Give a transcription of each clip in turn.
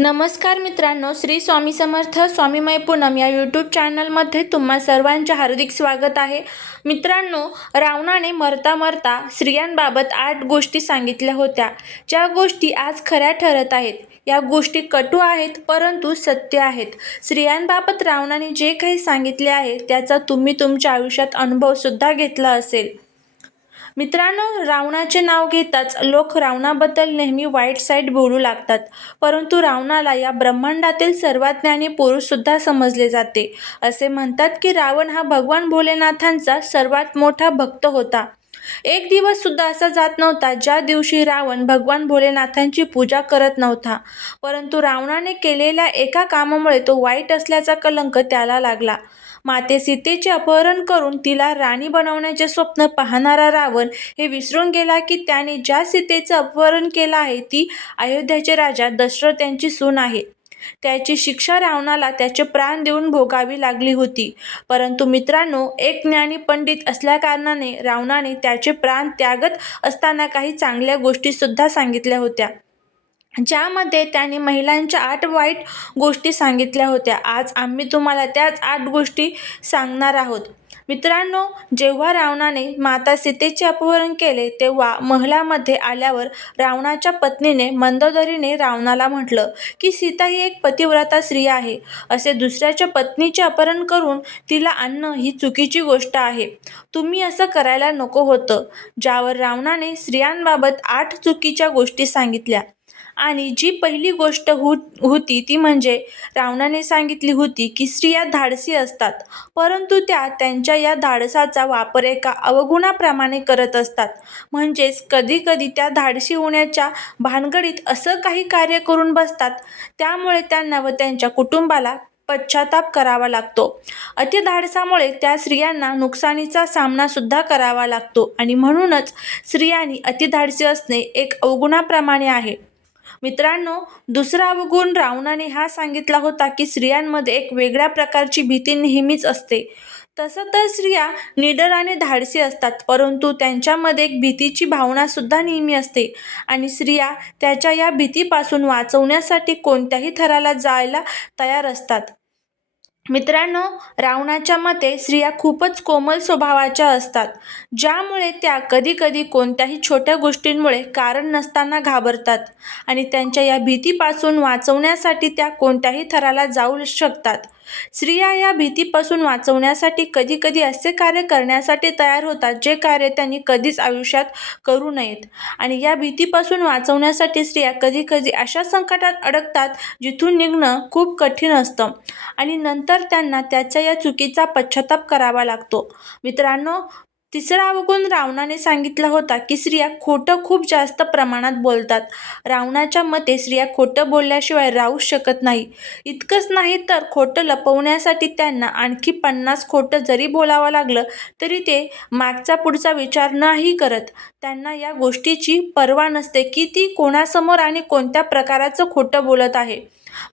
नमस्कार मित्रांनो श्री स्वामी समर्थ स्वामीमय पूनम या यूट्यूब चॅनलमध्ये तुम्हा सर्वांचे हार्दिक स्वागत आहे. मित्रांनो रावणाने मरता मरता स्त्रियांबाबत आठ गोष्टी सांगितल्या होत्या. ज्या गोष्टी आज खऱ्या ठरत आहेत या गोष्टी कटू आहेत परंतु सत्य आहेत. स्त्रियांबाबत रावणाने जे काही सांगितले आहे त्याचा तुम्ही तुमच्या आयुष्यात अनुभवसुद्धा घेतला असेल. मित्रांनो रावणाचे नाव घेताच लोक रावणाबद्दल नेहमी वाईट साईड बोलू लागतात. परंतु रावणाला या ब्रह्मांडातील सर्वात ज्ञानी पुरुषसुद्धा समजले जाते. असे म्हणतात की रावण हा भगवान भोलेनाथांचा सर्वात मोठा भक्त होता. एक दिवस सुद्धा असा जात नव्हता ज्या दिवशी रावण भगवान भोलेनाथांची पूजा करत नव्हता परंतु रावणाने केलेल्या एका कामामुळे तो वाईट असल्याचा कलंक त्याला लागला. माते सीतेचे अपहरण करून तिला राणी बनवण्याचे स्वप्न पाहणारा रावण हे विसरून गेला की त्याने ज्या सीतेचं अपहरण केलं आहे ती अयोध्याचे राजा दशरथ यांची सून आहे. त्याची शिक्षा रावणाला त्याचे प्राण देऊन भोगावी लागली होती. परंतु मित्रांनो एक ज्ञानी पंडित असल्याकारणाने रावणाने त्याचे प्राण त्यागत असताना काही चांगल्या गोष्टीसुद्धा सांगितल्या होत्या. ज्यामध्ये त्याने महिलांच्या आठ वाईट गोष्टी सांगितल्या होत्या. आज आम्ही तुम्हाला त्याच आठ गोष्टी सांगणार आहोत. मित्रांनो जेव्हा रावणाने माता सीतेचे अपहरण केले तेव्हा महलामध्ये आल्यावर रावणाच्या पत्नीने मंदोदरीने रावणाला म्हटलं की सीता ही एक पतिव्रता स्त्री आहे. असे दुसऱ्याच्या पत्नीचे अपहरण करून तिला आणणं ही चुकीची गोष्ट आहे. तुम्ही असं करायला नको होतं ज्यावर रावणाने स्त्रियांबाबत आठ चुकीच्या गोष्टी सांगितल्या. आणि जी पहिली गोष्ट हो होती ती म्हणजे रावणाने सांगितली होती की स्त्रिया धाडसी असतात परंतु त्या त्यांच्या या धाडसाचा वापर एका अवगुणाप्रमाणे करत असतात. म्हणजेच कधीकधी त्या धाडसी होण्याच्या भानगडीत असं काही कार्य करून बसतात त्यामुळे त्यांना व त्यांच्या कुटुंबाला पश्चाताप करावा लागतो. अतिधाडसामुळे त्या स्त्रियांना नुकसानीचा सामनासुद्धा करावा लागतो आणि म्हणूनच स्त्रियांनी अतिधाडसी असणे एक अवगुणाप्रमाणे आहे. मित्रांनो दुसरा अवगुण रावणाने हा सांगितला होता की स्त्रियांमध्ये एक वेगळ्या प्रकारची भीती नेहमीच असते. तसं तर स्त्रिया निडर आणि धाडसी असतात परंतु त्यांच्यामध्ये एक भीतीची भावनासुद्धा नेहमी असते. आणि स्त्रिया त्याच्या या भीतीपासून वाचवण्यासाठी कोणत्याही थराला जायला तयार असतात. मित्रांनो रावणाच्या मते स्त्रिया खूपच कोमल स्वभावाच्या असतात ज्यामुळे त्या कधीकधी कोणत्याही छोट्या गोष्टींमुळे कारण नसताना घाबरतात आणि त्यांच्या या भीतीपासून वाचवण्यासाठी त्या कोणत्याही थराला जाऊ शकतात. स्त्रिया या भीतीपासून वाचवण्यासाठी कधीकधी असे कार्य करण्यासाठी तयार होतात जे कार्य त्यांनी कधीच आयुष्यात करू नयेत. आणि या भीतीपासून वाचवण्यासाठी स्त्रिया कधीकधी अशा संकटात अडकतात जिथून निघणं खूप कठीण असतं आणि नंतर त्यांना त्याच्या या चुकीचा पश्चाताप करावा लागतो. मित्रांनो तिसरा अवगुण रावणाने सांगितला होता की स्त्रिया खोटं खूप जास्त प्रमाणात बोलतात. रावणाच्या मते स्त्रिया खोटं बोलल्याशिवाय राहूच शकत नाही. इतकंच नाही तर खोटं लपवण्यासाठी त्यांना आणखी पन्नास खोटं जरी बोलावं लागलं तरी ते मागचा पुढचा विचार नाही करत. त्यांना या गोष्टीची पर्वा नसते की ती कोणासमोर आणि कोणत्या प्रकाराचं खोटं बोलत आहे.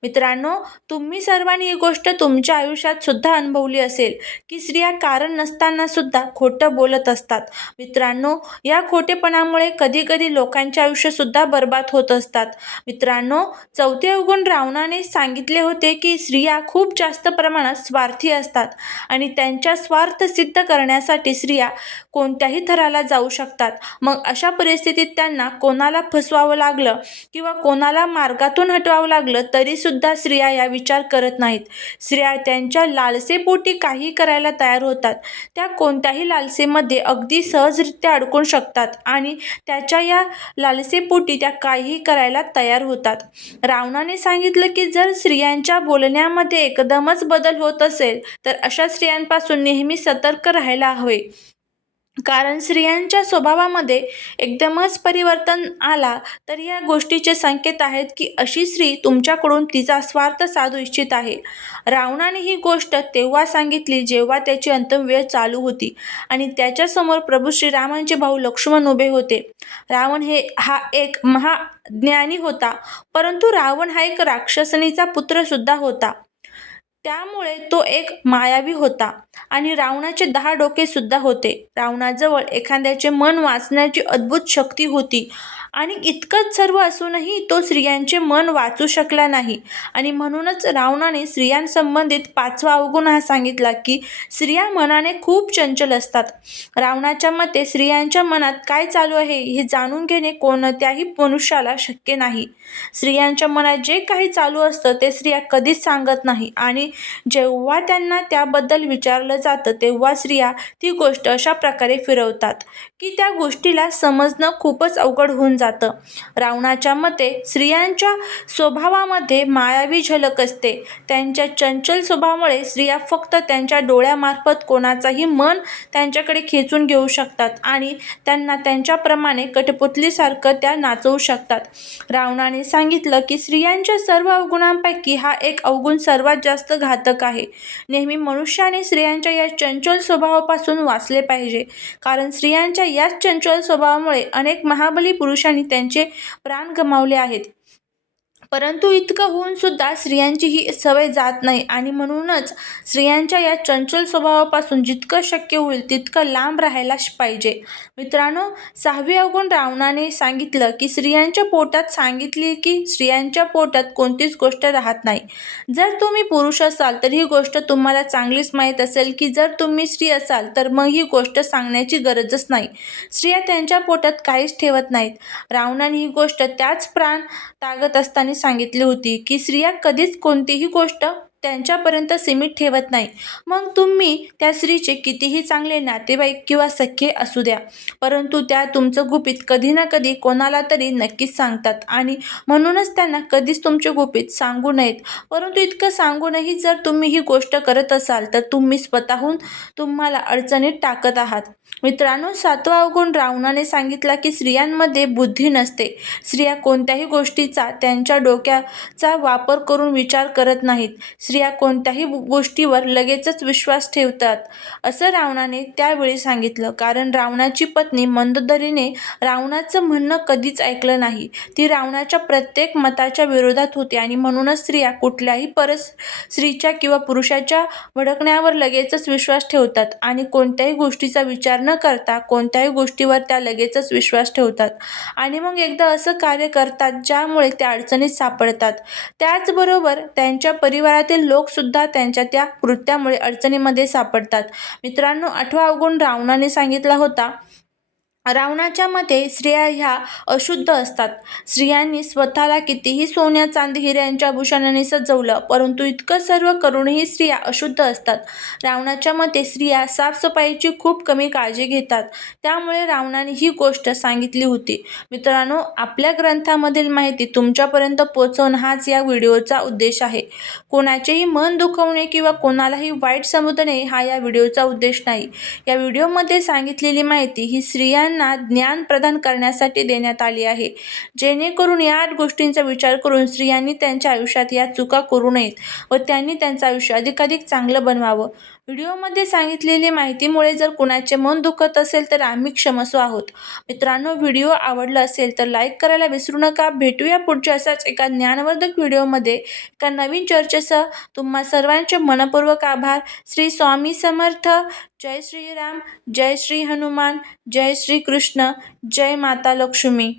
मित्रांनो तुम्ही सर्वांनी ही गोष्ट तुमच्या आयुष्यात सुद्धा अनुभवली असेल की स्त्रिया कारण नसताना सुद्धा खोटं बोलत असतात. मित्रांनो या खोटेपणामुळे कधीकधी लोकांचे आयुष्यसुद्धा बर्बाद होत असतात. मित्रांनो चौथे अवगुण रावणाने सांगितले होते की स्त्रिया खूप जास्त प्रमाणात स्वार्थी असतात आणि त्यांच्या स्वार्थ सिद्ध करण्यासाठी स्त्रिया कोणत्याही थराला जाऊ शकतात. मग अशा परिस्थितीत त्यांना कोणाला फसवावं लागलं किंवा कोणाला मार्गातून हटवावं लागलं तरी तरीसुद्धा स्त्रिया या विचार करत नाहीत. स्त्रिया त्यांच्या लालसेपोटी काही करायला तयार होतात. त्या कोणत्याही लालसेमध्ये अगदी सहजरित्या अडकून शकतात आणि त्याच्या या लालसेपोटी त्या काहीही करायला तयार होतात. रावणाने सांगितलं की जर स्त्रियांच्या बोलण्यामध्ये एकदमच बदल होत असेल तर अशा स्त्रियांपासून नेहमी सतर्क राहायला हवे. कारण स्त्रियांच्या स्वभावामध्ये एकदमच परिवर्तन आला तर या गोष्टीचे संकेत आहेत की अशी स्त्री तुमच्याकडून तिचा स्वार्थ साधू इच्छित आहे. रावणाने ही गोष्ट तेव्हा सांगितली जेव्हा त्याची अंतिम वेळ चालू होती आणि त्याच्यासमोर प्रभू श्रीरामांचे भाऊ लक्ष्मण उभे होते. रावण हे हा एक महा ज्ञानी होता परंतु रावण हा एक राक्षसनीचा पुत्रसुद्धा होता. त्यामुळे तो एक मायावी होता आणि रावणाचे दहा डोकेसुद्धा होते. रावणाजवळ एखाद्याचे मन वाचण्याची अद्भुत शक्ती होती आणि इतकंच सर्व असूनही तो स्त्रियांचे मन वाचू शकला नाही. आणि म्हणूनच रावणाने स्त्रियांसंबंधित पाचवा अवगुण हा सांगितला की स्त्रिया मनाने खूप चंचल असतात. रावणाच्या मते स्त्रियांच्या मनात काय चालू आहे हे जाणून घेणे कोणत्याही मनुष्याला शक्य नाही. स्त्रियांच्या मनात जे काही चालू असतं ते स्त्रिया कधीच सांगत नाही आणि जेव्हा त्यांना त्याबद्दल विचारलं जातं तेव्हा स्त्रिया ती गोष्ट अशा प्रकारे फिरवतात. की त्या गोष्टीला समजणं खूपच अवघड होऊन जातं. रावणाच्या मते स्त्रियांच्या स्वभावामध्ये मायावी झलक असते. त्यांच्या चंचल स्वभावामुळे स्त्रिया फक्त त्यांच्या डोळ्यामार्फत कोणाचाही मन त्यांच्याकडे खेचून घेऊ शकतात आणि त्यांना त्यांच्याप्रमाणे कठपुतलीसारखं त्या नाचवू शकतात. रावणाने सांगितलं की स्त्रियांच्या सर्व अवगुणांपैकी हा एक अवगुण सर्वात जास्त घातक आहे. नेहमी मनुष्याने स्त्रियांच्या या चंचल स्वभावापासून वाचले पाहिजे. कारण स्त्रियांच्या याच चंचल स्वभावामुळे अनेक महाबली पुरुषांनी त्यांचे प्राण गमावले आहेत. परंतु इतकं होऊन सुद्धा स्त्रियांची ही सवय जात नाही. आणि म्हणूनच स्त्रियांच्या या चंचल स्वभावापासून जितकं शक्य होईल तितकं लांब राहायला पाहिजे. मित्रांनो सहावी अवगुण रावणाने सांगितलं की स्त्रियांच्या पोटात सांगितली की स्त्रियांच्या पोटात कोणतीच गोष्ट राहत नाही. जर तुम्ही पुरुष असाल तर ही गोष्ट तुम्हाला चांगलीच माहीत असेल की जर तुम्ही स्त्री असाल तर मग ही गोष्ट सांगण्याची गरजच नाही. स्त्रिया त्यांच्या पोटात काहीच ठेवत नाहीत. रावणाने ही गोष्ट त्याच प्राण तागत असताना सांगितली होती की स्त्रिया कधीच कोणतीही गोष्ट त्यांच्यापर्यंत सीमित ठेवत नाही. मग तुम्ही त्या स्त्रीचे कितीही चांगले नातेवाईक किंवा सख्खे असू द्या परंतु त्या तुमचं गुपित कधी ना कधी कोणाला तरी नक्कीच सांगतात आणि म्हणूनच त्यांना कधीच तुमचे गुपित सांगू नयेत. परंतु इतकं सांगूनही जर तुम्ही ही गोष्ट करत असाल तर तुम्ही स्वतःहून तुम्हाला अडचणीत टाकत आहात. मित्रांनो सातवा अवगुण रावणाने सांगितला की स्त्रियांमध्ये बुद्धी नसते. स्त्रिया कोणत्याही गोष्टीचा त्यांच्या डोक्याचा वापर करून विचार करत नाहीत. स्त्रिया कोणत्याही गोष्टीवर लगेचच विश्वास ठेवतात. असं रावणाने त्यावेळी सांगितलं. कारण रावणाची पत्नी मंदोदरीने रावणाचं म्हणणं कधीच ऐकलं नाही. ती रावणाच्या प्रत्येक मताच्या विरोधात होती आणि म्हणूनच स्त्रिया कुठल्याही परस स्त्रीच्या किंवा पुरुषाच्या भडकण्यावर लगेचच विश्वास ठेवतात आणि कोणत्याही गोष्टीचा विचार न करता कोणत्याही गोष्टीवर त्या लगेचच विश्वास ठेवतात. आणि मग एकदा असं कार्य करतात ज्यामुळे त्या अडचणीत सापडतात. त्याचबरोबर त्यांच्या परिवारातील लोकसुद्धा त्यांच्या त्या कृत्यामुळे अडचणीमध्ये सापडतात. मित्रांनो आठवा अवगुण रावणाने सांगितला होता रावणाच्या मते स्त्रिया ह्या अशुद्ध असतात. स्त्रियांनी स्वतःला कितीही सोन्या चांदी हिऱ्यांच्या भूषणाने सजवलं परंतु इतकं सर्व करूनही स्त्रिया अशुद्ध असतात. रावणाच्या मते स्त्रिया साफसफाईची खूप कमी काळजी घेतात. त्यामुळे रावणाने ही गोष्ट सांगितली होती. मित्रांनो आपल्या ग्रंथामधील माहिती तुमच्यापर्यंत पोचवणं हाच या व्हिडिओचा उद्देश आहे. कोणाचेही मन दुखवणे किंवा कोणालाही वाईट समजणे हा या व्हिडिओचा उद्देश नाही. या व्हिडिओमध्ये सांगितलेली माहिती ही स्त्रिया ज्ञान प्रदान करण्यासाठी देण्यात आली आहे. जेणेकरून या आठ गोष्टींचा विचार करून स्त्रियांनी त्यांच्या आयुष्यात या चुका करू नयेत व त्यांनी त्यांचं आयुष्य अधिकाधिक चांगलं बनवावं. व्हिडिओमध्ये सांगितलेली माहितीमुळे जर कुणाचे मन दुखत असेल तर आम्ही क्षमस्व आहोत. मित्रांनो व्हिडिओ आवडला असेल तर लाईक करायला विसरू नका. भेटूया पुढच्या असाच एका ज्ञानवर्धक व्हिडिओमध्ये. एका नवीन चर्चेसह तुम्हा सर्वांचे मनपूर्वक आभार. श्री स्वामी समर्थ. जय श्रीराम. जय श्री हनुमान. जय श्री कृष्ण. जय माता लक्ष्मी.